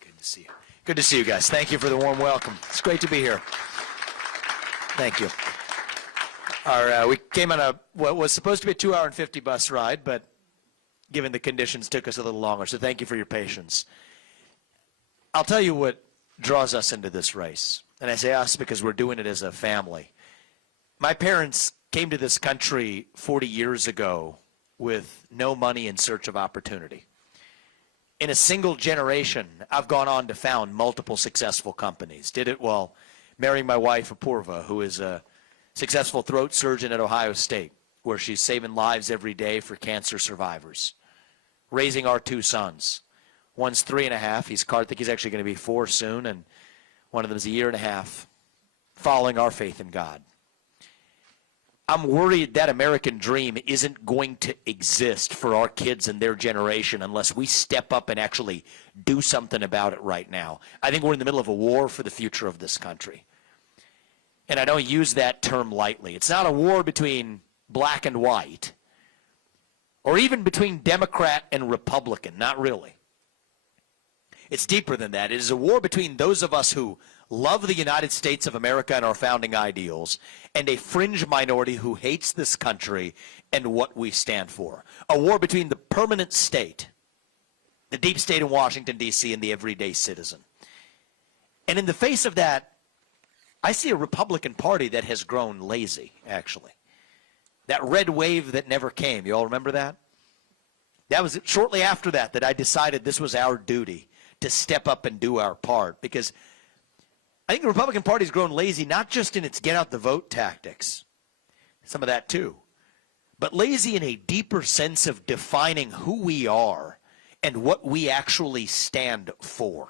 Good to see you. Good to see you guys. Thank you for the warm welcome. It's great to be here. Thank you. We came on what was supposed to be a 2-hour and 50 bus ride, but given the conditions, took us a little longer. So thank you for your patience. I'll tell you what draws us into this race. And I say us because we're doing it as a family. My parents came to this country 40 years ago with no money in search of opportunity. In a single generation, I've gone on to found multiple successful companies. Did it while marrying my wife, Apurva, who is a successful throat surgeon at Ohio State, where she's saving lives every day for cancer survivors. Raising our 2 sons. One's 3.5. I think he's actually going to be 4 soon, and one of them is 1.5 years, following our faith in God. I'm worried that American dream isn't going to exist for our kids and their generation unless we step up and actually do something about it right now. I think we're in the middle of a war for the future of this country. And I don't use that term lightly. It's not a war between black and white, or even between Democrat and Republican, not really. It's deeper than that. It is a war between those of us who love the United States of America and our founding ideals, and a fringe minority who hates this country and what we stand for. A war between the permanent state, the deep state in Washington, D.C., and the everyday citizen. And in the face of that, I see a Republican Party that has grown lazy, actually. That red wave that never came, you all remember that? That was shortly after that I decided this was our duty to step up and do our part, because I think the Republican Party has grown lazy, not just in its get-out-the-vote tactics, some of that too, but lazy in a deeper sense of defining who we are and what we actually stand for.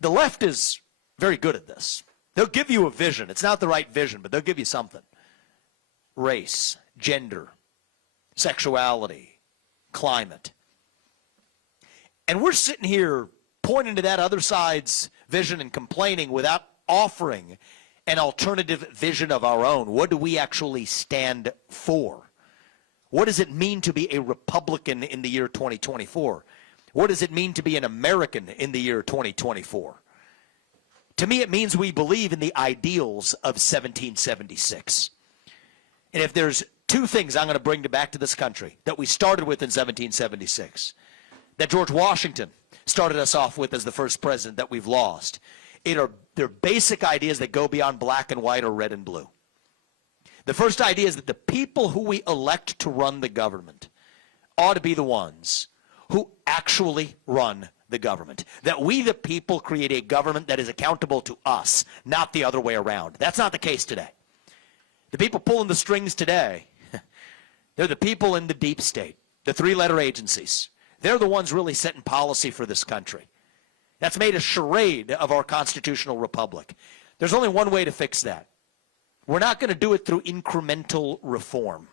The left is very good at this. They'll give you a vision. It's not the right vision, but they'll give you something. Race, gender, sexuality, climate. And we're sitting here pointing to that other side's vision and complaining without offering an alternative vision of our own. What do we actually stand for? What does it mean to be a Republican in the year 2024? What does it mean to be an American in the year 2024? To me, it means we believe in the ideals of 1776. And if there's 2 things I'm going to bring back to this country that we started with in 1776, that George Washington started us off with as the first president that we've lost, they're basic ideas that go beyond black and white or red and blue. The first idea is that the people who we elect to run the government ought to be the ones who actually run the government. That we, the people, create a government that is accountable to us, not the other way around. That's not the case today. The people pulling the strings today, they're the people in the deep state, the 3-letter agencies. They're the ones really setting policy for this country. That's made a charade of our constitutional republic. There's only one way to fix that. We're not going to do it through incremental reform.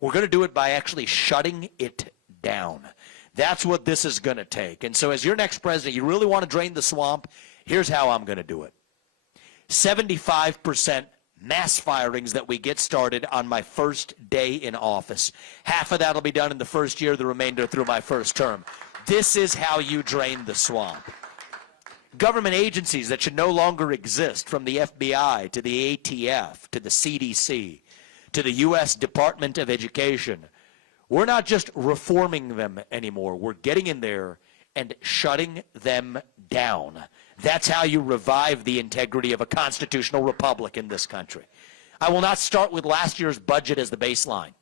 We're going to do it by actually shutting it down. That's what this is going to take. And so as your next president, you really want to drain the swamp, here's how I'm going to do it. 75% mass firings that we get started on my first day in office. Half of that will be done in the first year, the remainder through my first term. This is how you drain the swamp. Government agencies that should no longer exist, from the FBI to the ATF to the CDC to the U.S. Department of Education, we're not just reforming them anymore. We're getting in there and shutting them down. That's how you revive the integrity of a constitutional republic in this country. I will not start with last year's budget as the baseline,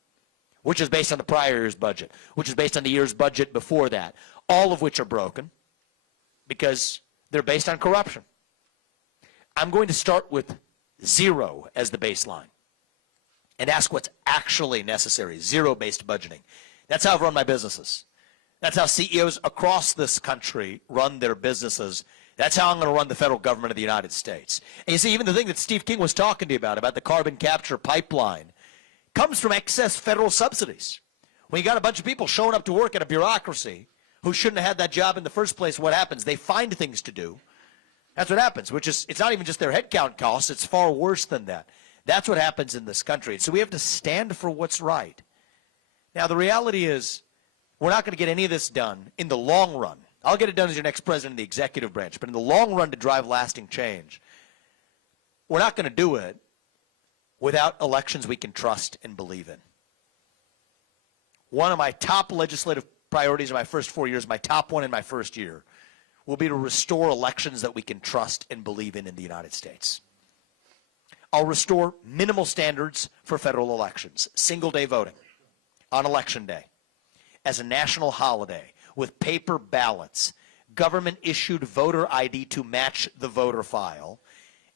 which is based on the prior year's budget, which is based on the year's budget before that, all of which are broken because they're based on corruption. I'm going to start with 0 as the baseline and ask what's actually necessary, 0-based budgeting. That's how I've run my businesses. That's how CEOs across this country run their businesses. That's how I'm going to run the federal government of the United States. And you see, even the thing that Steve King was talking to you about the carbon capture pipeline, comes from excess federal subsidies. When you got a bunch of people showing up to work at a bureaucracy who shouldn't have had that job in the first place, what happens? They find things to do. That's what happens, which is, it's not even just their headcount costs, it's far worse than that. That's what happens in this country. So we have to stand for what's right. Now, the reality is, we're not going to get any of this done in the long run I'll get it done as your next president of the executive branch. But in the long run, to drive lasting change, we're not going to do it without elections we can trust and believe in. One of my top legislative priorities in my first 4 years, my top one in my first year, will be to restore elections that we can trust and believe in the United States. I'll restore minimal standards for federal elections, single-day voting on Election Day as a national holiday with paper ballots, government-issued voter ID to match the voter file,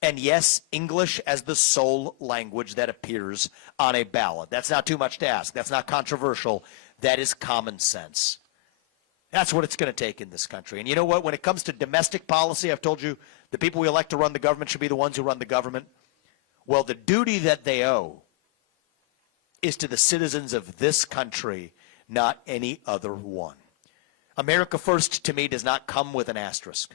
and yes, English as the sole language that appears on a ballot. That's not too much to ask. That's not controversial. That is common sense. That's what it's going to take in this country. And you know what? When it comes to domestic policy, I've told you the people we elect to run the government should be the ones who run the government. Well, the duty that they owe is to the citizens of this country, not any other one. America First, to me, does not come with an asterisk.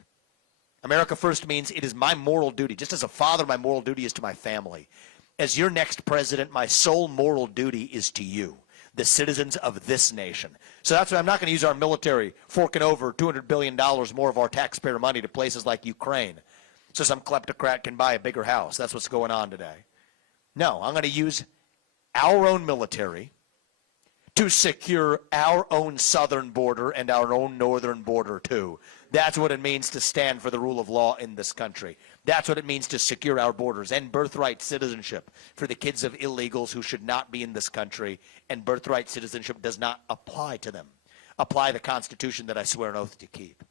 America First means it is my moral duty. Just as a father, my moral duty is to my family. As your next president, my sole moral duty is to you, the citizens of this nation. So that's why I'm not going to use our military forking over $200 billion more of our taxpayer money to places like Ukraine so some kleptocrat can buy a bigger house. That's what's going on today. No, I'm going to use our own military to secure our own southern border and our own northern border too. That's what it means to stand for the rule of law in this country. That's what it means to secure our borders and birthright citizenship for the kids of illegals who should not be in this country, and birthright citizenship does not apply to them. Apply the Constitution that I swear an oath to keep.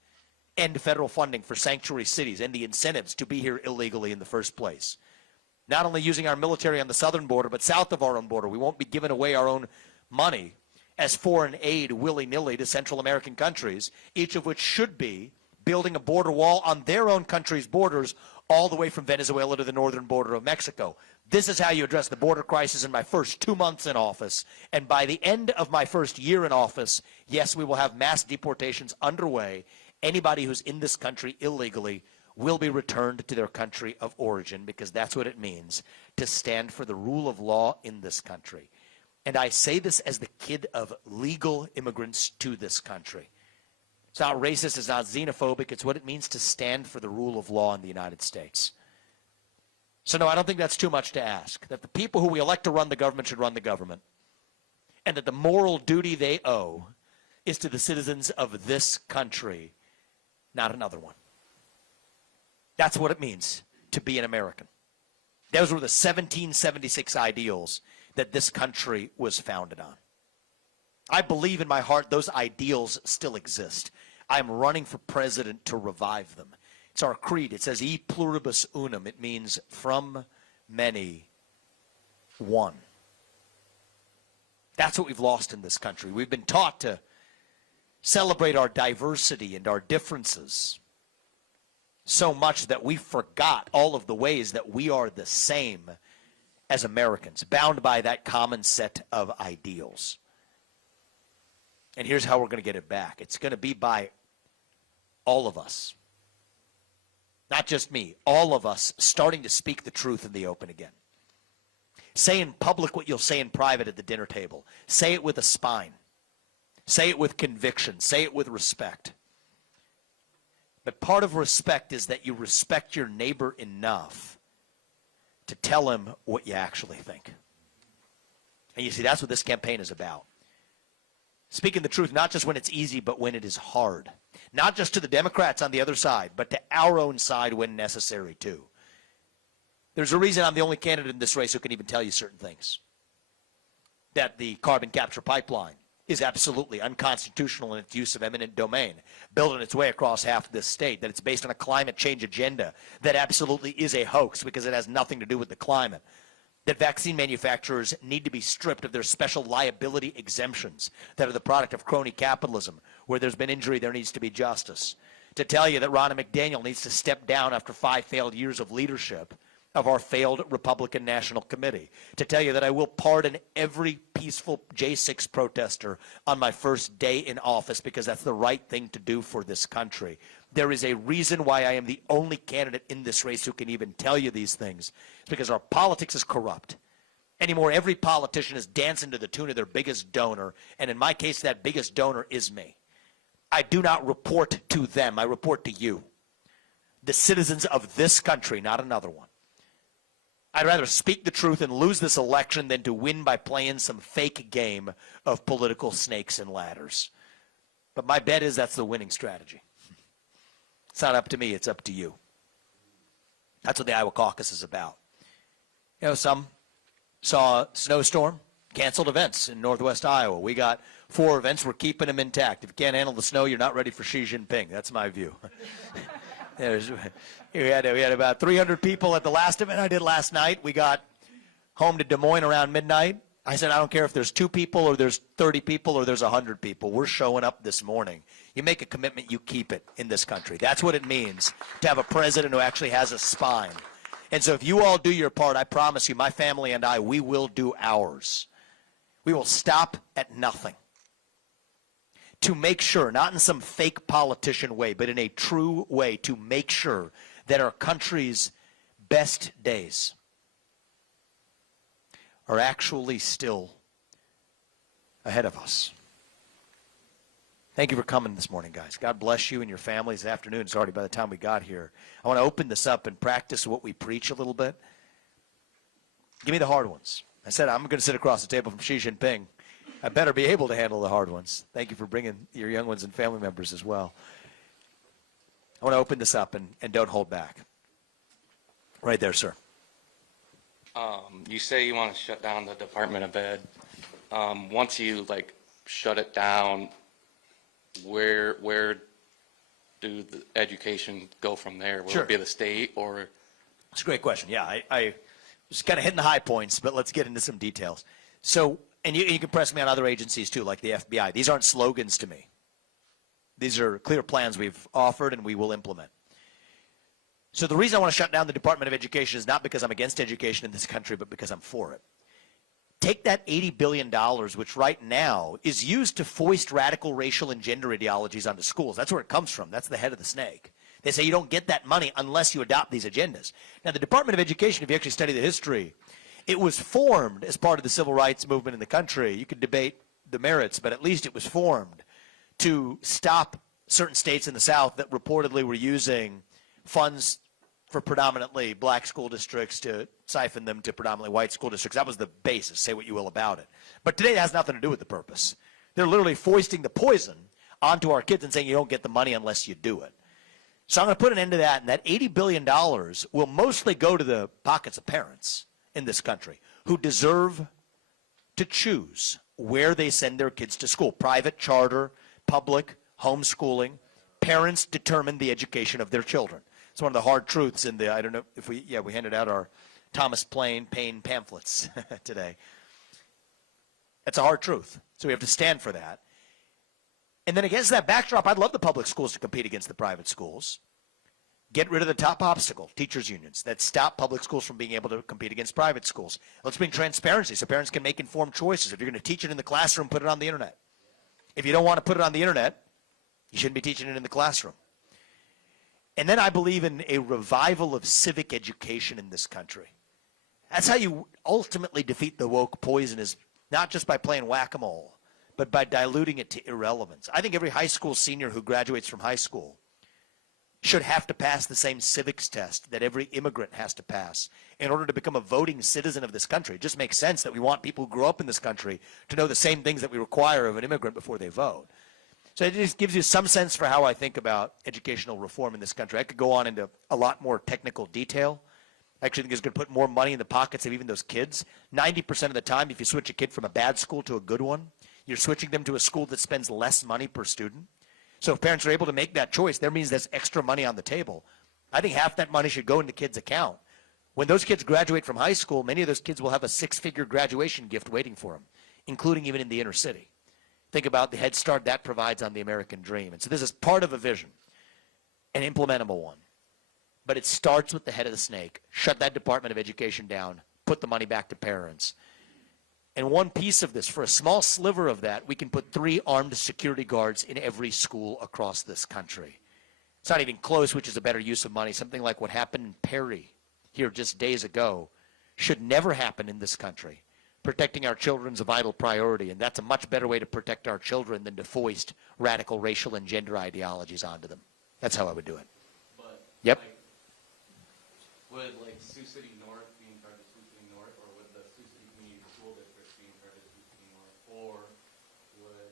End federal funding for sanctuary cities and the incentives to be here illegally in the first place. Not only using our military on the southern border, but south of our own border. We won't be giving away our own money as foreign aid willy-nilly to Central American countries, each of which should be building a border wall on their own country's borders all the way from Venezuela to the northern border of Mexico. This is how you address the border crisis in my first 2 months in office. And by the end of my first year in office, yes, we will have mass deportations underway. Anybody who's in this country illegally will be returned to their country of origin, because that's what it means to stand for the rule of law in this country. And I say this as the kid of legal immigrants to this country. It's not racist, it's not xenophobic, it's what it means to stand for the rule of law in the United States. So no, I don't think that's too much to ask, that the people who we elect to run the government should run the government, and that the moral duty they owe is to the citizens of this country, not another one. That's what it means to be an American. Those were the 1776 ideals that this country was founded on. I believe in my heart those ideals still exist. I'm running for president to revive them. It's our creed. It says, E pluribus unum. It means from many, one. That's what we've lost in this country. We've been taught to celebrate our diversity and our differences so much that we forgot all of the ways that we are the same as Americans, bound by that common set of ideals. And here's how we're going to get it back. It's going to be by all of us. Not just me, all of us starting to speak the truth in the open again. Say in public what you'll say in private at the dinner table. Say it with a spine. Say it with conviction. Say it with respect. But part of respect is that you respect your neighbor enough to tell him what you actually think. And you see, that's what this campaign is about. Speaking the truth, not just when it's easy, but when it is hard. Not just to the Democrats on the other side, but to our own side when necessary, too. There's a reason I'm the only candidate in this race who can even tell you certain things. That the carbon capture pipeline is absolutely unconstitutional in its use of eminent domain, building its way across half of this state, that it's based on a climate change agenda that absolutely is a hoax because it has nothing to do with the climate, that vaccine manufacturers need to be stripped of their special liability exemptions that are the product of crony capitalism. Where there's been injury, there needs to be justice. To tell you that Ronna McDaniel needs to step down after 5 failed years of leadership of our failed Republican National Committee. To tell you that I will pardon every peaceful J6 protester on my first day in office because that's the right thing to do for this country. There is a reason why I am the only candidate in this race who can even tell you these things. It's because our politics is corrupt. Anymore, every politician is dancing to the tune of their biggest donor, and in my case, that biggest donor is me. I do not report to them. I report to you, the citizens of this country, not another one. I'd rather speak the truth and lose this election than to win by playing some fake game of political snakes and ladders. But my bet is that's the winning strategy. It's not up to me, it's up to you. That's what the Iowa caucus is about. You know, some saw a snowstorm, canceled events in northwest Iowa. We got 4 events, we're keeping them intact. If you can't handle the snow, you're not ready for Xi Jinping. That's my view. We had about 300 people at the last event I did last night. We got home to Des Moines around midnight. I said, I don't care if there's 2 people or there's 30 people or there's 100 people. We're showing up this morning. You make a commitment, you keep it in this country. That's what it means to have a president who actually has a spine. And so if you all do your part, I promise you, my family and I, we will do ours. We will stop at nothing to make sure, not in some fake politician way, but in a true way, to make sure that our country's best days are actually still ahead of us. Thank you for coming this morning, guys. God bless you and your families. This afternoon, it's already by the time we got here. I want to open this up and practice what we preach a little bit. Give me the hard ones. I said I'm going to sit across the table from Xi Jinping. I better be able to handle the hard ones. Thank you for bringing your young ones and family members as well. I want to open this up and don't hold back. Right there, sir. You say you want to shut down the Department of Ed. Once you shut it down, where do the education go from there? Will it be the state or? It's a great question. Yeah, I was kind of hitting the high points, but let's get into some details. So, and you can press me on other agencies too, like the FBI. These aren't slogans to me. These are clear plans we've offered and we will implement. So the reason I want to shut down the Department of Education is not because I'm against education in this country, but because I'm for it. Take that $80 billion, which right now is used to foist radical racial and gender ideologies onto schools. That's where it comes from. That's the head of the snake. They say you don't get that money unless you adopt these agendas. Now, the Department of Education, if you actually study the history, it was formed as part of the civil rights movement in the country. You could debate the merits, but at least it was formed to stop certain states in the South that reportedly were using funds for predominantly black school districts to siphon them to predominantly white school districts. That was the basis, say what you will about it. But today it has nothing to do with the purpose. They're literally foisting the poison onto our kids and saying you don't get the money unless you do it. So I'm going to put an end to that, and that $80 billion will mostly go to the pockets of parents in this country who deserve to choose where they send their kids to school, private, charter, public, homeschooling. Parents determine the education of their children. It's one of the hard truths in the, I don't know if we handed out our Thomas Paine pamphlets today. That's a hard truth. So we have to stand for that. And then against that backdrop, I'd love the public schools to compete against the private schools. Get rid of the top obstacle, teachers' unions, that stop public schools from being able to compete against private schools. Let's bring transparency so parents can make informed choices. If you're going to teach it in the classroom, put it on the internet. If you don't want to put it on the internet, you shouldn't be teaching it in the classroom. And then I believe in a revival of civic education in this country. That's how you ultimately defeat the woke poison, is not just by playing whack-a-mole, but by diluting it to irrelevance. I think every high school senior who graduates from high school should have to pass the same civics test that every immigrant has to pass in order to become a voting citizen of this country. It just makes sense that we want people who grow up in this country to know the same things that we require of an immigrant before they vote. So it just gives you some sense for how I think about educational reform in this country. I could go on into a lot more technical detail. I actually think it's going to put more money in the pockets of even those kids. 90% of the time, if you switch a kid from a bad school to a good one, you're switching them to a school that spends less money per student. So if parents are able to make that choice, that means there's extra money on the table. I think half that money should go into kids' account. When those kids graduate from high school, many of those kids will have a 6-figure graduation gift waiting for them, including even in the inner city. Think about the head start that provides on the American dream. And so this is part of a vision, an implementable one. But it starts with the head of the snake. Shut that Department of Education down. Put the money back to parents. And one piece of this, for a small sliver of that, we can put 3 armed security guards in every school across this country. It's not even close, which is a better use of money. Something like what happened in Perry here just days ago should never happen in this country. protecting our children's a vital priority, and that's a much better way to protect our children than to foist radical racial and gender ideologies onto them. That's how I would do it. But, Yep. Would Sioux City North be in charge of Sioux City North, or would the Sioux City Community School District be in charge of Sioux City North, or would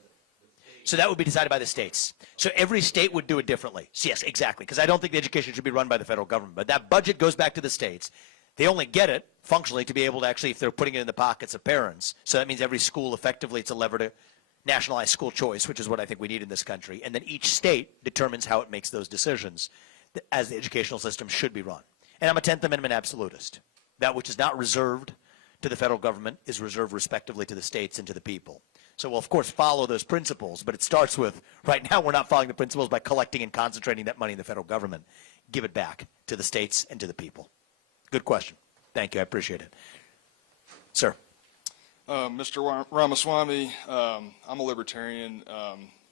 the state? So that would be decided by the states. So every state would do it differently. So yes, exactly, because I don't think the education should be run by the federal government. But that budget goes back to the states. They only get it functionally to be able to actually, if they're putting it in the pockets of parents. So that means every school effectively, it's a lever to nationalize school choice, which is what I think we need in this country. And then each state determines how it makes those decisions as the educational system should be run. And I'm a 10th Amendment absolutist. That which is not reserved to the federal government is reserved respectively to the states and to the people. So we'll, of course, follow those principles, but it starts with, right now we're not following the principles by collecting and concentrating that money in the federal government. Give it back to the states and to the people. Good question. Thank you. I appreciate it. Sir. Mr. Ramaswamy, I'm a libertarian,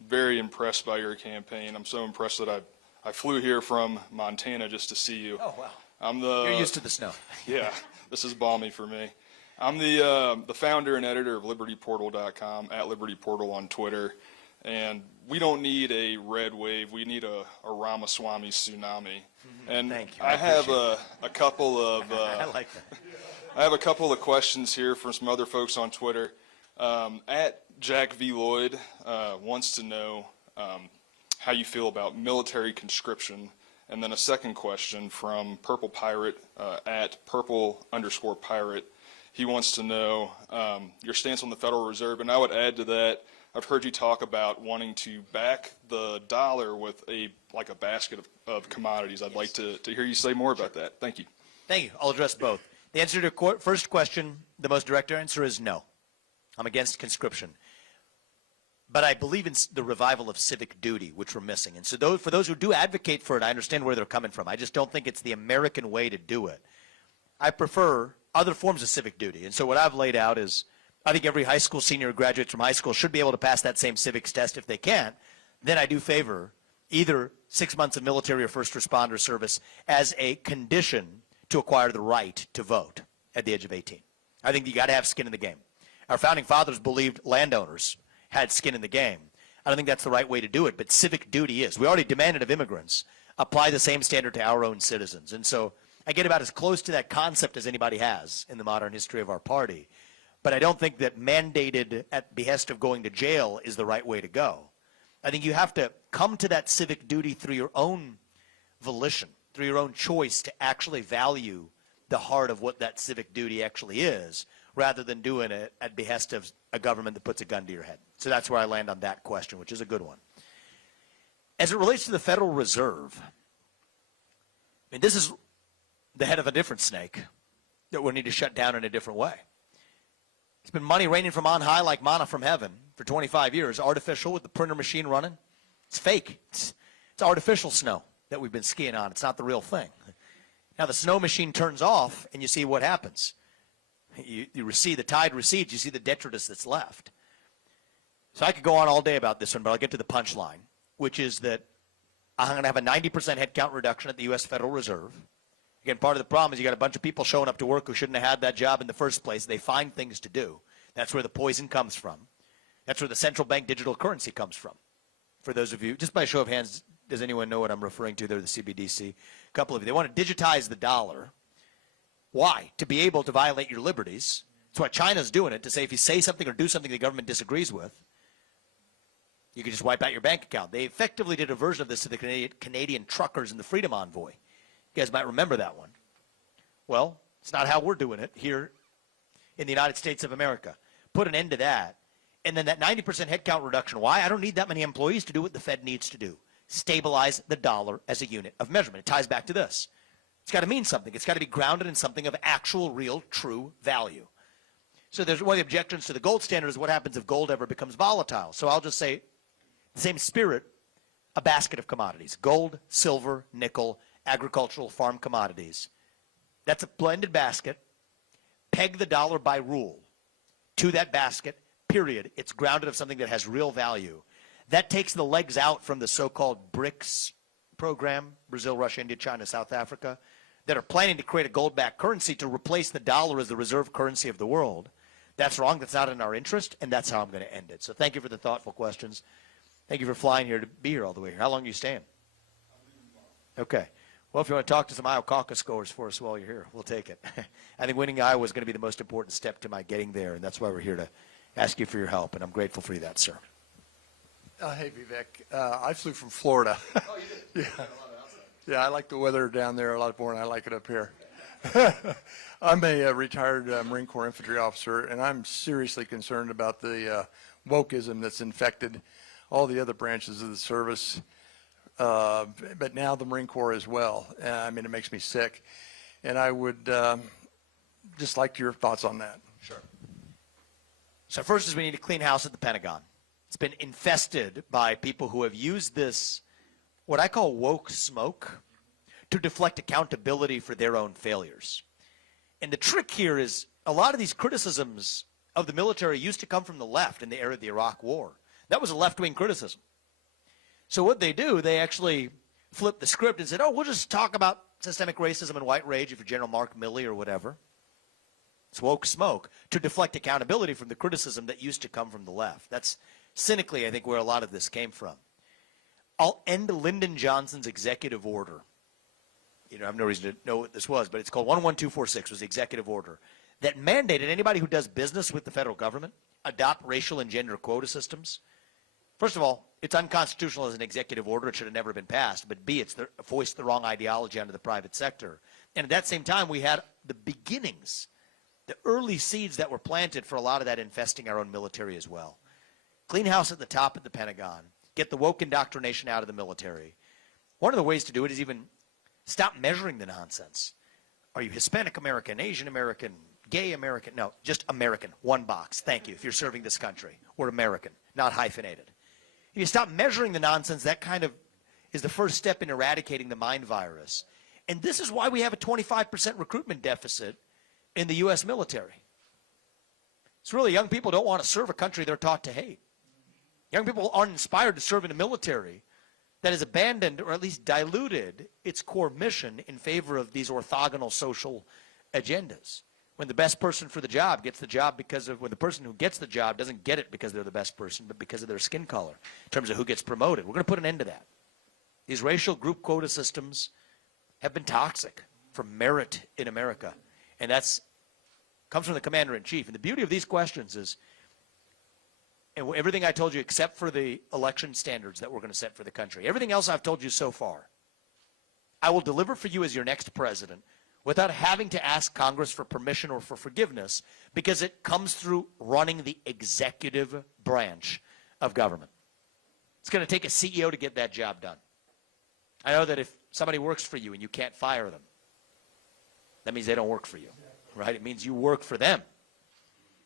very impressed by your campaign. I'm so impressed that I flew here from Montana just to see you. Oh, wow. I'm You're used to the snow. Yeah, this is balmy for me. I'm the founder and editor of LibertyPortal.com, at LibertyPortal on Twitter, and we don't need a red wave. We need a Ramaswamy tsunami. And Thank you. I have a couple of I like that. I have a couple of questions here from some other folks on Twitter. At Jack V. Lloyd wants to know how you feel about military conscription. And then a second question from Purple Pirate at Purple_Pirate. He wants to know your stance on the Federal Reserve. And I would add to that, I've heard you talk about wanting to back the dollar with a basket of commodities. I'd like to hear you say more about that. Thank you. Thank you. I'll address both. The answer to your first question, the most direct answer is no. I'm against conscription. But I believe in the revival of civic duty, which we're missing. And so for those who do advocate for it, I understand where they're coming from. I just don't think it's the American way to do it. I prefer other forms of civic duty. And so what I've laid out is I think every high school senior who graduates from high school should be able to pass that same civics test. If they can't, then I do favor either 6 months of military or first responder service as a condition to acquire the right to vote at the age of 18. I think you got to have skin in the game. Our founding fathers believed landowners had skin in the game. I don't think that's the right way to do it, but civic duty is. We already demanded of immigrants apply the same standard to our own citizens. And so I get about as close to that concept as anybody has in the modern history of our party. But I don't think that mandated at behest of going to jail is the right way to go. I think you have to come to that civic duty through your own volition, through your own choice to actually value the heart of what that civic duty actually is, rather than doing it at behest of a government that puts a gun to your head. So that's where I land on that question, which is a good one. As it relates to the Federal Reserve, I mean, this is the head of a different snake that we need to shut down in a different way. It's been money raining from on high like manna from heaven for 25 years, artificial with the printer machine running. It's fake. It's artificial snow that we've been skiing on. It's not the real thing. Now the snow machine turns off and you see what happens. You see the tide recedes, you see the detritus that's left. So I could go on all day about this one, but I'll get to the punchline, which is that I'm going to have a 90% headcount reduction at the U.S. Federal Reserve. Again, part of the problem is you got a bunch of people showing up to work who shouldn't have had that job in the first place. They find things to do. That's where the poison comes from. That's where the central bank digital currency comes from. For those of you, just by show of hands, does anyone know what I'm referring to there, the CBDC? A couple of you. They want to digitize the dollar. Why? To be able to violate your liberties. That's why China's doing it, to say if you say something or do something the government disagrees with, you can just wipe out your bank account. They effectively did a version of this to the Canadian truckers in the Freedom Envoy. You guys might remember that one. Well, it's not how we're doing it here in the United States of America. Put an end to that. And then that 90% headcount reduction. Why? I don't need that many employees to do what the Fed needs to do. Stabilize the dollar as a unit of measurement. It ties back to this. It's got to mean something. It's got to be grounded in something of actual, real, true value. So there's one of the objections to the gold standard is what happens if gold ever becomes volatile. So I'll just say, the same spirit, a basket of commodities. Gold, silver, nickel, agricultural, farm commodities. That's a blended basket. Peg the dollar by rule to that basket, period. It's grounded of something that has real value. That takes the legs out from the so-called BRICS program, Brazil, Russia, India, China, South Africa, that are planning to create a gold-backed currency to replace the dollar as the reserve currency of the world. That's wrong. That's not in our interest, and that's how I'm going to end it. So thank you for the thoughtful questions. Thank you for flying here to be here all the way here. How long are you staying? Okay. Well, if you want to talk to some Iowa caucus scores for us while you're here, we'll take it. I think winning Iowa is going to be the most important step to my getting there, and that's why we're here to ask you for your help, and I'm grateful for that, sir. Hey, Vivek. I flew from Florida. Oh, you did? Yeah. Yeah, I like the weather down there a lot more than I like it up here. I'm a retired Marine Corps infantry officer, and I'm seriously concerned about the wokeism that's infected all the other branches of the service, but now the Marine Corps as well. I mean, it makes me sick. And I would just like your thoughts on that. Sure. So first is we need to clean house at the Pentagon. It's been infested by people who have used this, what I call woke smoke, to deflect accountability for their own failures. And the trick here is a lot of these criticisms of the military used to come from the left in the era of the Iraq War. That was a left-wing criticism. So what they do, they actually flip the script and said, oh, we'll just talk about systemic racism and white rage if you're General Mark Milley or whatever. It's woke smoke to deflect accountability from the criticism that used to come from the left. That's cynically, I think, where a lot of this came from. I'll end Lyndon Johnson's executive order. You know, I have no reason to know what this was, but it's called 11246, was the executive order that mandated anybody who does business with the federal government adopt racial and gender quota systems. First of all, it's unconstitutional as an executive order. It should have never been passed. But B, it's voiced the wrong ideology onto the private sector. And at that same time, we had the beginnings, the early seeds that were planted for a lot of that infesting our own military as well. Clean house at the top of the Pentagon. Get the woke indoctrination out of the military. One of the ways to do it is even stop measuring the nonsense. Are you Hispanic American, Asian American, gay American? No, just American. One box. Thank you if you're serving this country. We're American, not hyphenated. If you stop measuring the nonsense, that kind of is the first step in eradicating the mind virus. And this is why we have a 25% recruitment deficit in the U.S. military. It's really young people don't want to serve a country they're taught to hate. Young people aren't inspired to serve in a military that has abandoned or at least diluted its core mission in favor of these orthogonal social agendas. When the best person for the job gets the job because of, when the person who gets the job doesn't get it because they're the best person, but because of their skin color, in terms of who gets promoted. We're going to put an end to that. These racial group quota systems have been toxic for merit in America. And that's comes from the commander-in-chief. And the beauty of these questions is, and everything I told you except for the election standards that we're going to set for the country, everything else I've told you so far, I will deliver for you as your next president without having to ask Congress for permission or for forgiveness, because it comes through running the executive branch of government. It's going to take a CEO to get that job done. I know that if somebody works for you and you can't fire them, that means they don't work for you, right? It means you work for them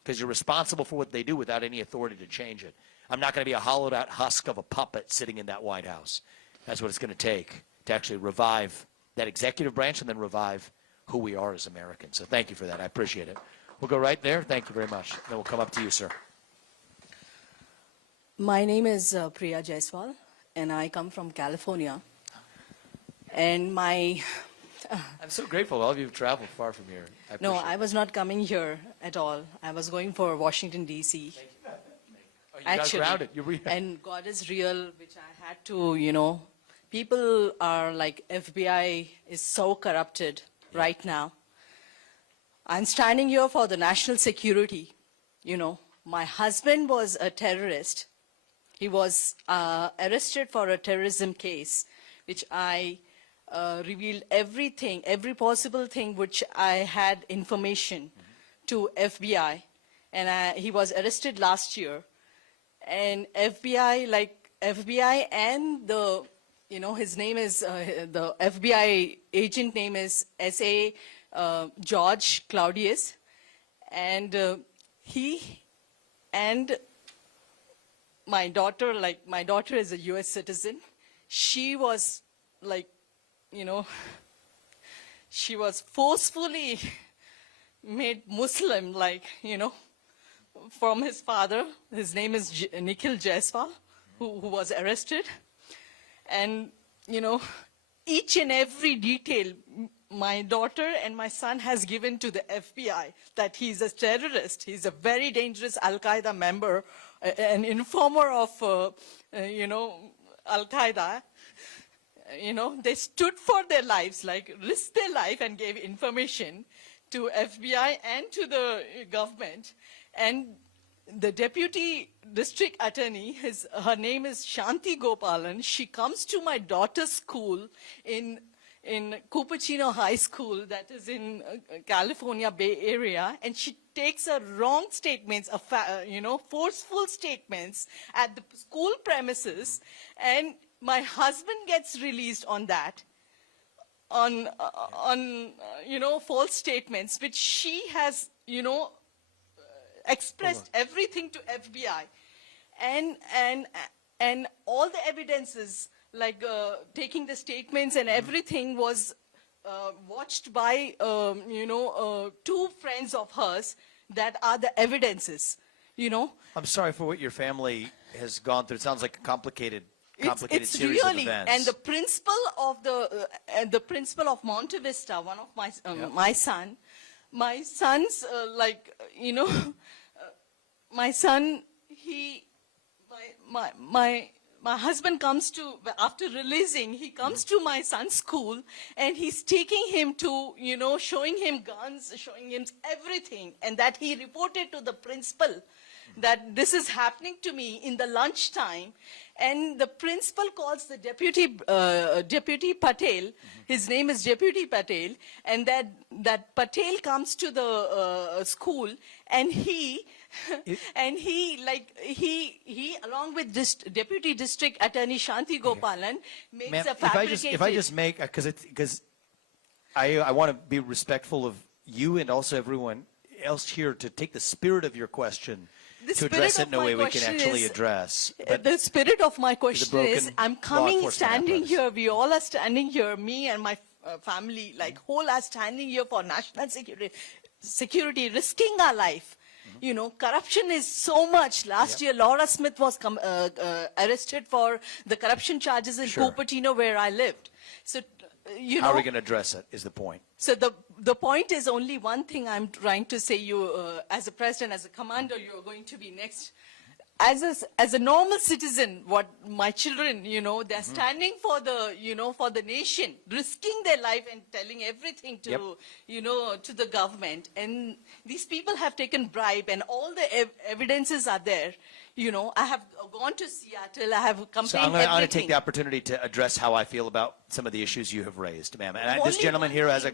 because you're responsible for what they do without any authority to change it. I'm not going to be a hollowed out husk of a puppet sitting in that White House. That's what it's going to take to actually revive that executive branch and then revive who we are as Americans. So thank you for that. I appreciate it. We'll go right there. Thank you very much. Then we'll come up to you, sir. My name is Priya Jaiswal, and I come from California. And my... I'm so grateful all of you have traveled far from here. No, I was not coming here at all. I was going for Washington, D.C. Oh, you got grounded. And God is real, which I had to, you know. People are like, FBI is so corrupted right now. I'm standing here for the national security. You know, my husband was a terrorist. He was arrested for a terrorism case, which I revealed everything, every possible thing which I had information to FBI. And he was arrested last year. And FBI and the, you know, his name is, the FBI agent name is S.A. George Claudius. And he and my daughter, like my daughter is a U.S. citizen. She was like, you know, she was forcefully made Muslim, like, you know, from his father. His name is Nikhil Jaiswal, who was arrested. And, you know, each and every detail, my daughter and my son has given to the FBI that he's a terrorist. He's a very dangerous Al-Qaeda member, an informer of, Al-Qaeda. They stood for their lives, like risked their life and gave information to FBI and to the government. And the deputy district attorney, her name is Shanti Gopalan. She comes to my daughter's school in Cupertino High School, that is in California Bay Area, and she takes a wrong statements, forceful statements at the school premises, and my husband gets released on that, on false statements, which she has, expressed everything to FBI, and all the evidences, like taking the statements and everything, was watched by two friends of hers. That are the evidences. I'm sorry for what your family has gone through. It sounds like a complicated It's series really, of events. and the principal of Monte Vista, one of my son's, my son, my husband comes to, after releasing, he comes to my son's school, and he's taking him to, showing him guns, showing him everything, and that he reported to the principal that this is happening to me in the lunchtime. And the principal calls the Deputy Patel. His name is Deputy Patel, and that Patel comes to the school, and he along with Deputy District Attorney Shanti Gopalan makes Ma'am, a fabricated. if I just make, because I want to be respectful of you and also everyone else here to take the spirit of your question to address it in a way we can actually address. But the spirit of my question is, broken I'm law coming, enforcement standing apparatus. here, we all are standing here, me and my family, like whole are standing here for national security, risking our life. Corruption is so much. Last year, Laura Smith was arrested for the corruption charges in Cupertino, where I lived. So, How are we going to address it is the point. So the point is only one thing I'm trying to say. You, as a president, as a commander, you're going to be next. As a normal citizen, what my children, they're standing for the nation, risking their life and telling everything to, to the government. And these people have taken bribe, and all the evidences are there. I have gone to Seattle. I have complained. So I'm going to take the opportunity to address how I feel about some of the issues you have raised, ma'am. And this gentleman here has a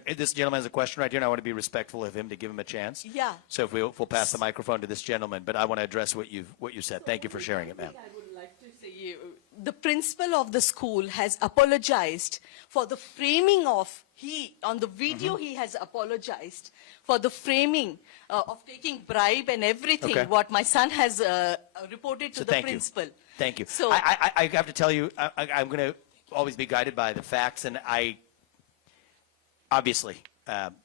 question right here, and I want to be respectful of him to give him a chance. Yeah. So if we'll pass the microphone to this gentleman, but I want to address what you said. Thank you for sharing it, ma'am. I would like to say, the principal of the school has apologized for the framing of, on the video he has apologized for the framing of taking bribe and everything, what my son has reported to the principal. Thank you. So I have to tell you, I'm going to always be guided by the facts, and I obviously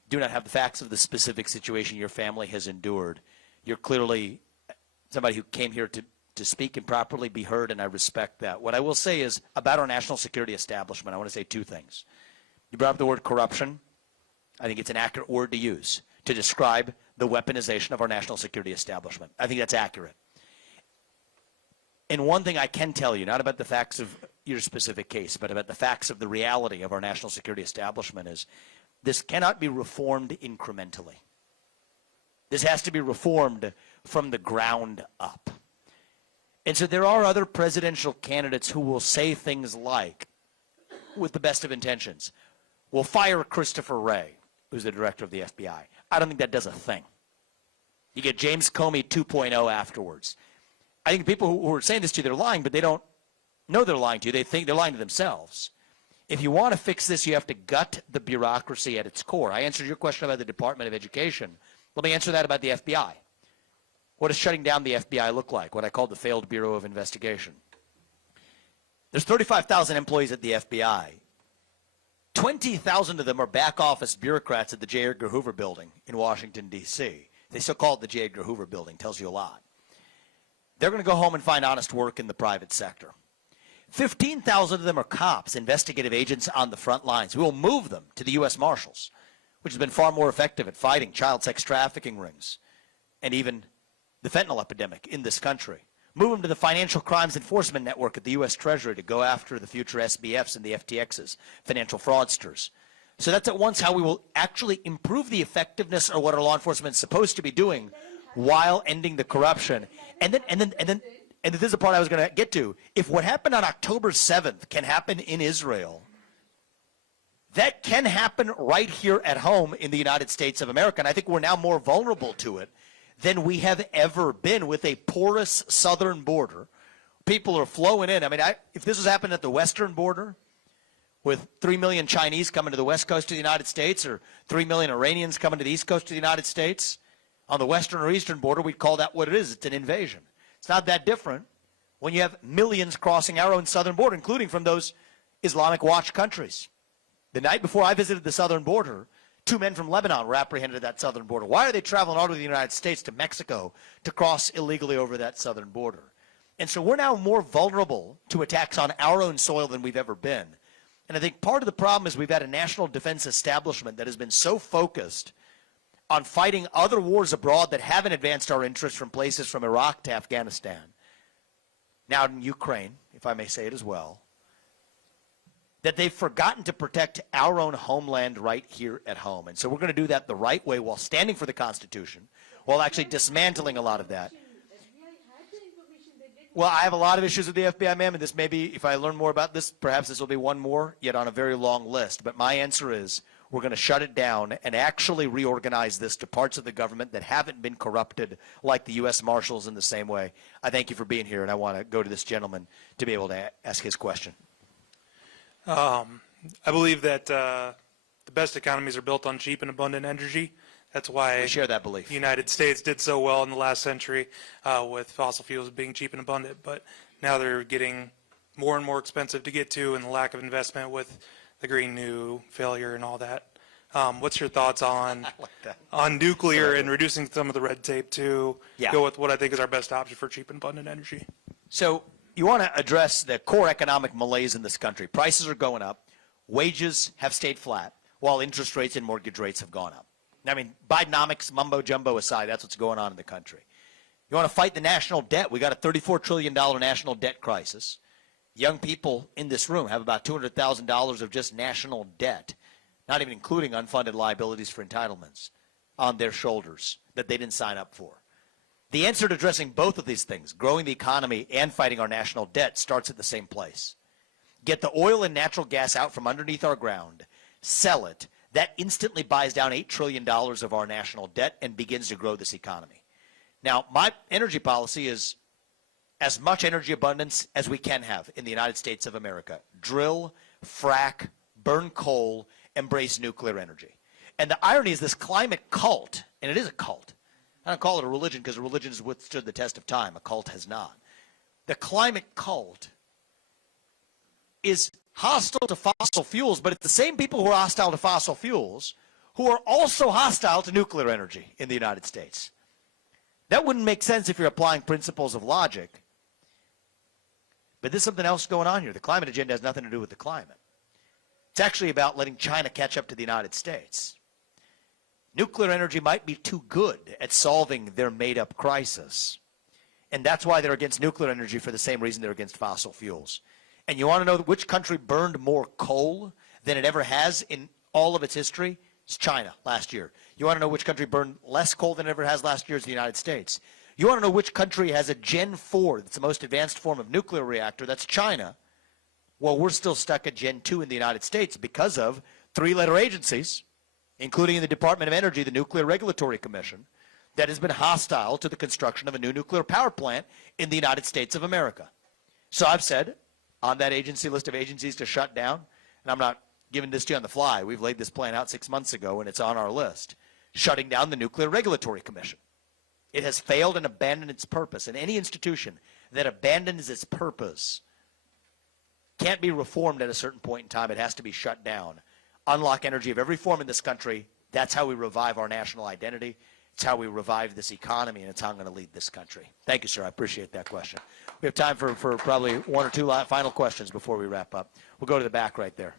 do not have the facts of the specific situation your family has endured. You're clearly somebody who came here to speak and properly be heard, and I respect that. What I will say is about our national security establishment, I want to say two things. You brought up the word corruption. I think it's an accurate word to use to describe the weaponization of our national security establishment. I think that's accurate. And one thing I can tell you, not about the facts of your specific case, but about the facts of the reality of our national security establishment, is this cannot be reformed incrementally. This has to be reformed from the ground up. And so there are other presidential candidates who will say things like, with the best of intentions, we'll fire Christopher Wray, who's the director of the FBI. I don't think that does a thing. You get James Comey 2.0 afterwards. I think people who are saying this to you, they're lying, but they don't know they're lying to you. They think they're lying to themselves. If you want to fix this, you have to gut the bureaucracy at its core. I answered your question about the Department of Education. Let me answer that about the FBI. What does shutting down the FBI look like? What I call the failed Bureau of Investigation. There's 35,000 employees at the FBI. 20,000 of them are back office bureaucrats at the J. Edgar Hoover building in Washington, D.C. They still call it the J. Edgar Hoover building. Tells you a lot. They're going to go home and find honest work in the private sector. 15,000 of them are cops, investigative agents on the front lines. We will move them to the U.S. Marshals, which has been far more effective at fighting child sex trafficking rings and even the fentanyl epidemic in this country. Move them to the Financial Crimes Enforcement Network at the U.S. Treasury to go after the future SBFs and the FTXs, financial fraudsters. So that's at once how we will actually improve the effectiveness of what our law enforcement is supposed to be doing while ending the corruption. And this is the part I was going to get to. If what happened on October 7th can happen in Israel, that can happen right here at home in the United States of America. And I think we're now more vulnerable to it than we have ever been with a porous southern border. People are flowing in. I mean, if this was happening at the western border with 3 million Chinese coming to the west coast of the United States or 3 million Iranians coming to the east coast of the United States, on the western or eastern border, we'd call that what it is. It's an invasion. It's not that different when you have millions crossing our own southern border, including from those Islamic watch countries. The night before I visited the southern border, 2 men from Lebanon were apprehended at that southern border. Why are they traveling all over the United States to Mexico to cross illegally over that southern border? And so we're now more vulnerable to attacks on our own soil than we've ever been. And I think part of the problem is we've had a national defense establishment that has been so focused on fighting other wars abroad that haven't advanced our interests, from places from Iraq to Afghanistan, now in Ukraine, if I may say it as well, that they've forgotten to protect our own homeland right here at home. And so we're going to do that the right way while standing for the Constitution, while actually dismantling a lot of that. Well, I have a lot of issues with the FBI, ma'am, and this may be, if I learn more about this, perhaps this will be one more, yet on a very long list. But my answer is we're going to shut it down and actually reorganize this to parts of the government that haven't been corrupted, like the U.S. Marshals in the same way. I thank you for being here, and I want to go to this gentleman to be able to ask his question. I believe that the best economies are built on cheap and abundant energy. That's why We share that belief. the United States did so well in the last century with fossil fuels being cheap and abundant. But now they're getting more and more expensive to get to, and the lack of investment with the Green New failure and all that. What's your thoughts on nuclear and reducing some of the red tape to go with what I think is our best option for cheap and abundant energy? So you want to address the core economic malaise in this country. Prices are going up. Wages have stayed flat, while interest rates and mortgage rates have gone up. I mean, Bidenomics, mumbo jumbo aside, that's what's going on in the country. You want to fight the national debt. We got a $34 trillion national debt crisis. Young people in this room have about $200,000 of just national debt, not even including unfunded liabilities for entitlements, on their shoulders that they didn't sign up for. The answer to addressing both of these things, growing the economy and fighting our national debt, starts at the same place. Get the oil and natural gas out from underneath our ground, sell it. That instantly buys down $8 trillion of our national debt and begins to grow this economy. Now, my energy policy is as much energy abundance as we can have in the United States of America. Drill, frack, burn coal, embrace nuclear energy. And the irony is this climate cult, and it is a cult. I don't call it a religion because a religion has withstood the test of time. A cult has not. The climate cult is hostile to fossil fuels, but it's the same people who are hostile to fossil fuels who are also hostile to nuclear energy in the United States. That wouldn't make sense if you're applying principles of logic. But there's something else going on here. The climate agenda has nothing to do with the climate. It's actually about letting China catch up to the United States. Nuclear energy might be too good at solving their made-up crisis. And that's why they're against nuclear energy, for the same reason they're against fossil fuels. And you want to know which country burned more coal than it ever has in all of its history? It's China last year. You want to know which country burned less coal than it ever has last year? It's the United States. You want to know which country has a Gen 4, that's the most advanced form of nuclear reactor? That's China. Well, we're still stuck at Gen 2 in the United States because of three-letter agencies, including in the Department of Energy, the Nuclear Regulatory Commission, that has been hostile to the construction of a new nuclear power plant in the United States of America. So I've said, on that agency list of agencies to shut down, and I'm not giving this to you on the fly. We've laid this plan out 6 months ago, and it's on our list. Shutting down the Nuclear Regulatory Commission. It has failed and abandoned its purpose, and any institution that abandons its purpose can't be reformed at a certain point in time. It has to be shut down. Unlock energy of every form in this country. That's how we revive our national identity. It's how we revive this economy, and it's how I'm going to lead this country. Thank you, sir. I appreciate that question. We have time for probably one or two final questions before we wrap up. We'll go to the back right there.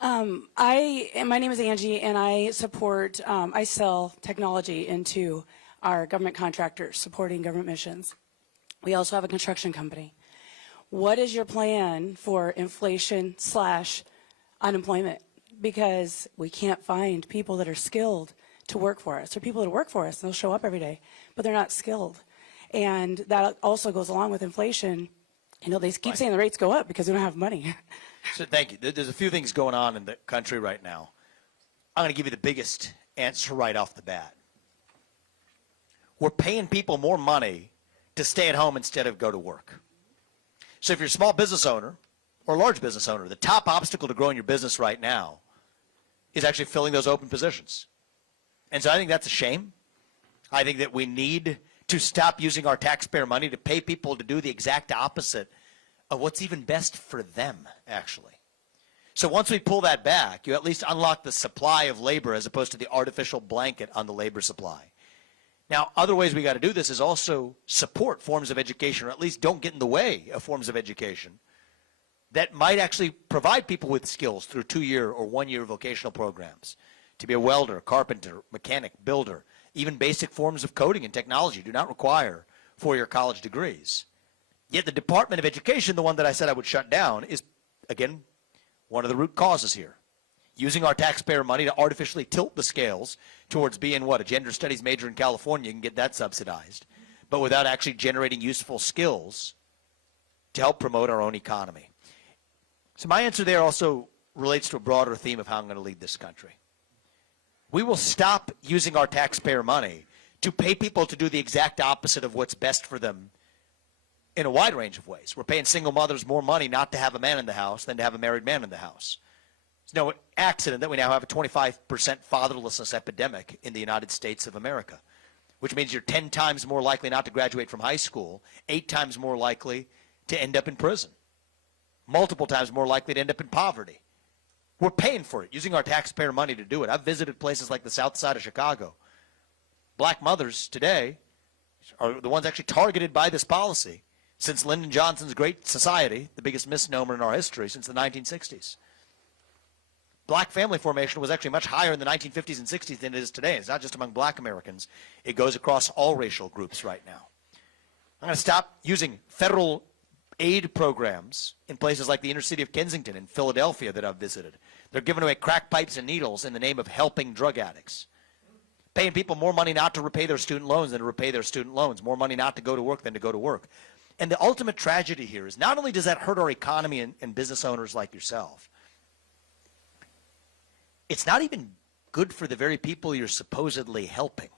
My name is Angie, and I support, I sell technology into our government contractors supporting government missions. We also have a construction company. What is your plan for inflation / unemployment? Because we can't find people that are skilled to work for us. There are people that work for us, and they'll show up every day, but they're not skilled. And that also goes along with inflation. You know, they keep saying the rates go up because we don't have money. So thank you. There's a few things going on in the country right now. I'm going to give you the biggest answer right off the bat. We're paying people more money to stay at home instead of go to work. So if you're a small business owner or a large business owner, the top obstacle to growing your business right now is actually filling those open positions. And so I think that's a shame. I think that we need to stop using our taxpayer money to pay people to do the exact opposite of what's even best for them, actually. So once we pull that back, you at least unlock the supply of labor as opposed to the artificial blanket on the labor supply. Now, other ways we got to do this is also support forms of education, or at least don't get in the way of forms of education that might actually provide people with skills through 2-year or 1-year vocational programs to be a welder, carpenter, mechanic, builder. Even basic forms of coding and technology do not require 4-year college degrees. Yet the Department of Education, the one that I said I would shut down, is, again, one of the root causes here. Using our taxpayer money to artificially tilt the scales towards being, a gender studies major in California, you can get that subsidized, but without actually generating useful skills to help promote our own economy. So my answer there also relates to a broader theme of how I'm going to lead this country. We will stop using our taxpayer money to pay people to do the exact opposite of what's best for them in a wide range of ways. We're paying single mothers more money not to have a man in the house than to have a married man in the house. It's no accident that we now have a 25% fatherlessness epidemic in the United States of America, which means you're 10 times more likely not to graduate from high school, 8 times more likely to end up in prison, multiple times more likely to end up in poverty. We're paying for it, using our taxpayer money to do it. I've visited places like the south side of Chicago. Black mothers today are the ones actually targeted by this policy since Lyndon Johnson's Great Society, the biggest misnomer in our history since the 1960s. Black family formation was actually much higher in the 1950s and 60s than it is today. It's not just among black Americans. It goes across all racial groups right now. I'm going to stop using federal aid programs in places like the inner city of Kensington and Philadelphia that I've visited. They're giving away crack pipes and needles in the name of helping drug addicts. Paying people more money not to repay their student loans than to repay their student loans. More money not to go to work than to go to work. And the ultimate tragedy here is not only does that hurt our economy and business owners like yourself, it's not even good for the very people you're supposedly helping.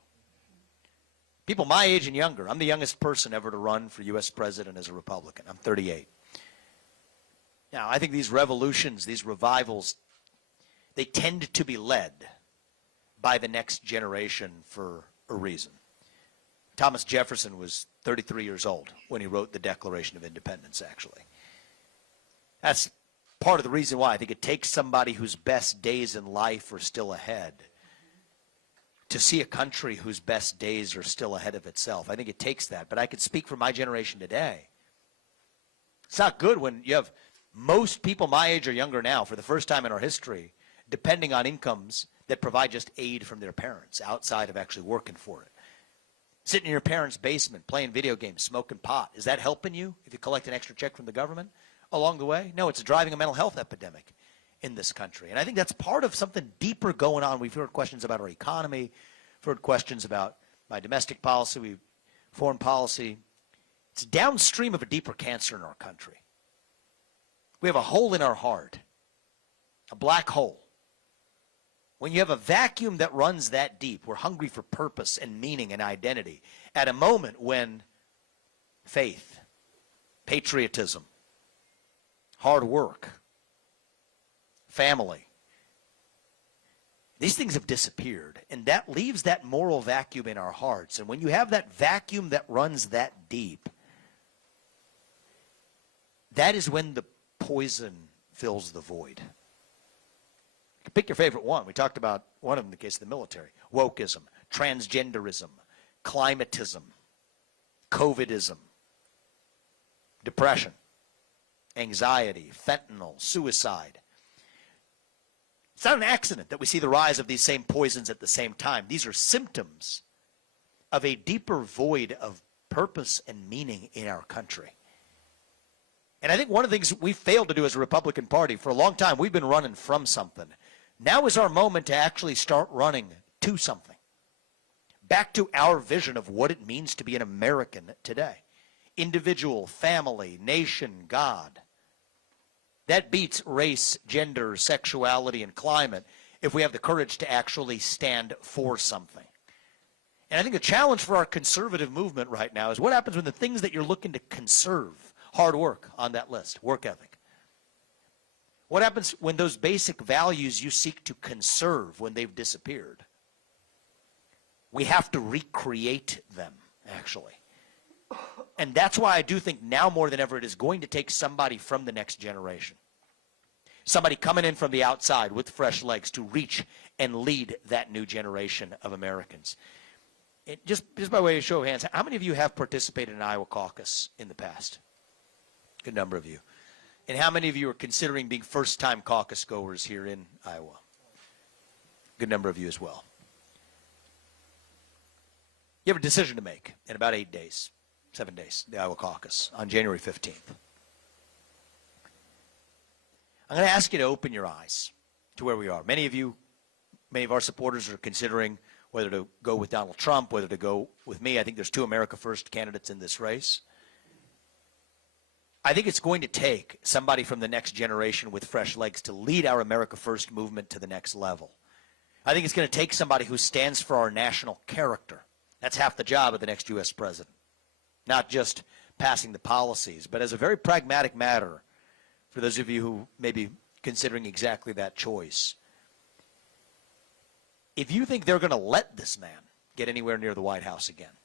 People my age and younger. I'm the youngest person ever to run for U.S. president as a Republican. I'm 38. Now, I think these revolutions, these revivals, they tend to be led by the next generation for a reason. Thomas Jefferson was 33 years old when he wrote the Declaration of Independence, actually. That's part of the reason why I think it takes somebody whose best days in life are still ahead to see a country whose best days are still ahead of itself. I think it takes that. But I could speak for my generation today. It's not good when you have most people my age or younger now, for the first time in our history, depending on incomes that provide just aid from their parents outside of actually working for it. Sitting in your parents' basement, playing video games, smoking pot. Is that helping you if you collect an extra check from the government along the way? No, it's driving a mental health epidemic in this country. And I think that's part of something deeper going on. We've heard questions about our economy. We've heard questions about my domestic policy, foreign policy. It's downstream of a deeper cancer in our country. We have a hole in our heart, a black hole. When you have a vacuum that runs that deep, we're hungry for purpose and meaning and identity at a moment when faith, patriotism, hard work, family, these things have disappeared, and that leaves that moral vacuum in our hearts. And when you have that vacuum that runs that deep, that is when the poison fills the void. Pick your favorite one. We talked about one of them in the case of the military. Wokeism, transgenderism, climatism, COVIDism, depression, anxiety, fentanyl, suicide. It's not an accident that we see the rise of these same poisons at the same time. These are symptoms of a deeper void of purpose and meaning in our country. And I think one of the things we failed to do as a Republican Party, for a long time, we've been running from something. Now is our moment to actually start running to something. Back to our vision of what it means to be an American today. Individual, family, nation, God. That beats race, gender, sexuality, and climate if we have the courage to actually stand for something. And I think the challenge for our conservative movement right now is what happens when the things that you're looking to conserve, hard work on that list, work ethic. What happens when those basic values you seek to conserve, when they've disappeared? We have to recreate them, actually. And that's why I do think now more than ever it is going to take somebody from the next generation. Somebody coming in from the outside with fresh legs to reach and lead that new generation of Americans. Just by way of show of hands, how many of you have participated in Iowa Caucus in the past? Good number of you. And how many of you are considering being first-time caucus goers here in Iowa? Good number of you as well. You have a decision to make in about 8 days, 7 days, the Iowa Caucus on January 15th. I'm going to ask you to open your eyes to where we are. Many of our supporters are considering whether to go with Donald Trump, whether to go with me. I think there's 2 America First candidates in this race. I think it's going to take somebody from the next generation with fresh legs to lead our America First movement to the next level. I think it's going to take somebody who stands for our national character. That's half the job of the next U.S. president. Not just passing the policies, but as a very pragmatic matter, for those of you who may be considering exactly that choice. If you think they're going to let this man get anywhere near the White House again,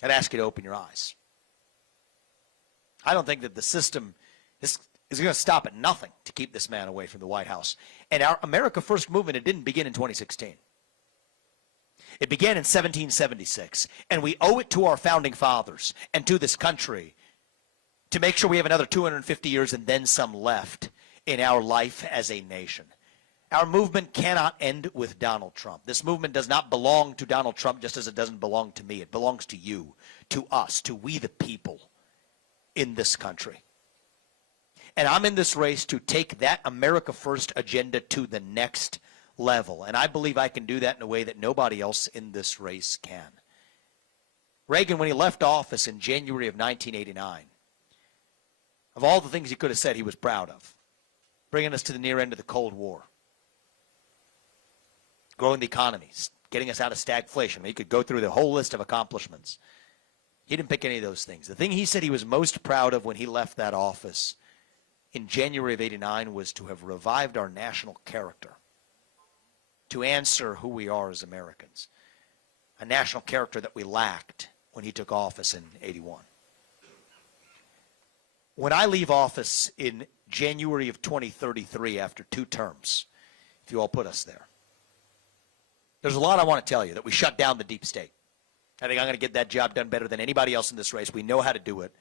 I'd ask you to open your eyes. I don't think that the system is going to stop at nothing to keep this man away from the White House. And our America First movement, it didn't begin in 2016. It began in 1776, and we owe it to our founding fathers and to this country to make sure we have another 250 years and then some left in our life as a nation. Our movement cannot end with Donald Trump. This movement does not belong to Donald Trump just as it doesn't belong to me. It belongs to you, to us, to we the people in this country. And I'm in this race to take that America First agenda to the next level. And I believe I can do that in a way that nobody else in this race can. Reagan, when he left office in January of 1989, of all the things he could have said he was proud of, bringing us to the near end of the Cold War, growing the economy, getting us out of stagflation. He could go through the whole list of accomplishments. He didn't pick any of those things. The thing he said he was most proud of when he left that office in January of 89 was to have revived our national character, to answer who we are as Americans, a national character that we lacked when he took office in 81. When I leave office in January of 2033 after 2 terms, if you all put us there, there's a lot I want to tell you, that we shut down the deep state. I think I'm going to get that job done better than anybody else in this race. We know how to do it.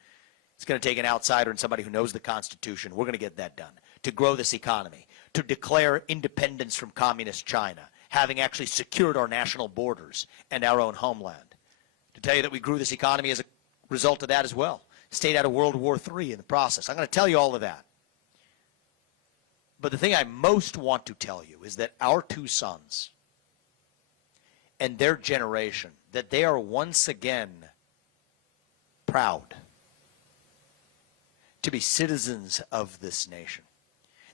It's going to take an outsider and somebody who knows the Constitution. We're going to get that done. To grow this economy, to declare independence from communist China, having actually secured our national borders and our own homeland. To tell you that we grew this economy as a result of that as well. Stayed out of World War III in the process. I'm going to tell you all of that. But the thing I most want to tell you is that our 2 sons and their generation, that they are once again proud to be citizens of this nation.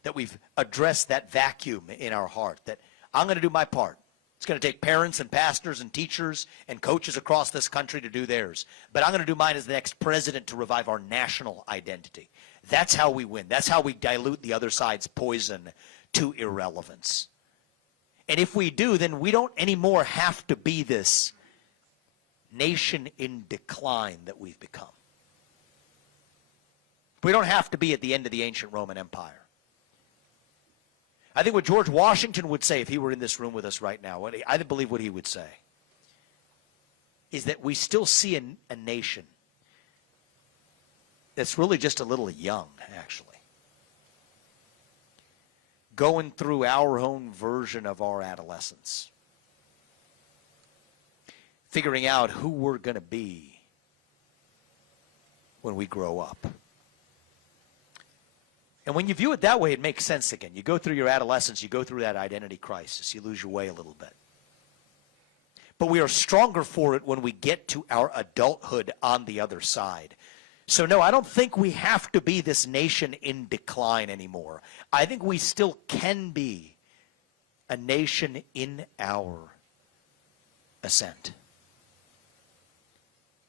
That we've addressed that vacuum in our heart, that I'm going to do my part. It's going to take parents and pastors and teachers and coaches across this country to do theirs. But I'm going to do mine as the next president to revive our national identity. That's how we win. That's how we dilute the other side's poison to irrelevance. And if we do, then we don't anymore have to be this nation in decline that we've become. We don't have to be at the end of the ancient Roman Empire. I think what George Washington would say if he were in this room with us right now, I believe what he would say is that we still see a nation that's really just a little young, actually, going through our own version of our adolescence, figuring out who we're going to be when we grow up. And when you view it that way, it makes sense again. You go through your adolescence, you go through that identity crisis, you lose your way a little bit. But we are stronger for it when we get to our adulthood on the other side. So no, I don't think we have to be this nation in decline anymore. I think we still can be a nation in our ascent.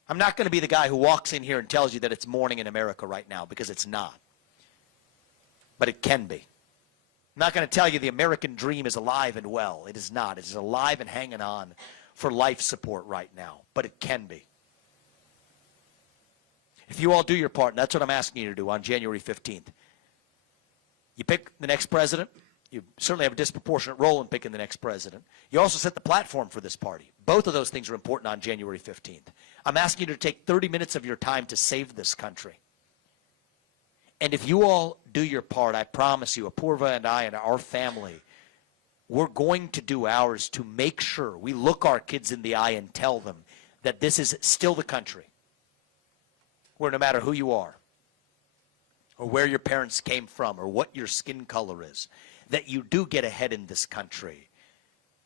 I'm not going to be the guy who walks in here and tells you that it's morning in America right now, because it's not. But it can be. I'm not going to tell you the American dream is alive and well. It is not. It is alive and hanging on for life support right now. But it can be. If you all do your part, and that's what I'm asking you to do on January 15th, you pick the next president. You certainly have a disproportionate role in picking the next president. You also set the platform for this party. Both of those things are important on January 15th. I'm asking you to take 30 minutes of your time to save this country. And if you all do your part, I promise you, Apurva and I and our family, we're going to do ours to make sure we look our kids in the eye and tell them that this is still the country where no matter who you are or where your parents came from or what your skin color is, that you do get ahead in this country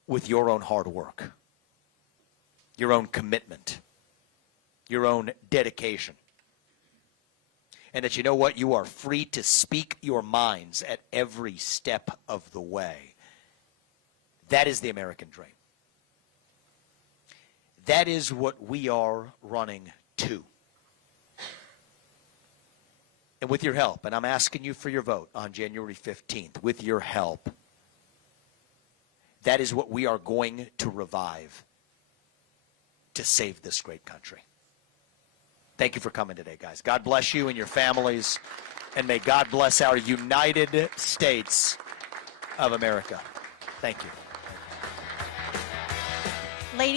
with your own hard work, your own commitment, your own dedication. And that you know what? You are free to speak your minds at every step of the way. That is the American dream. That is what we are running to. And with your help, and I'm asking you for your vote on January 15th, with your help, that is what we are going to revive to save this great country. Thank you for coming today, guys. God bless you and your families, and may God bless our United States of America. Thank you.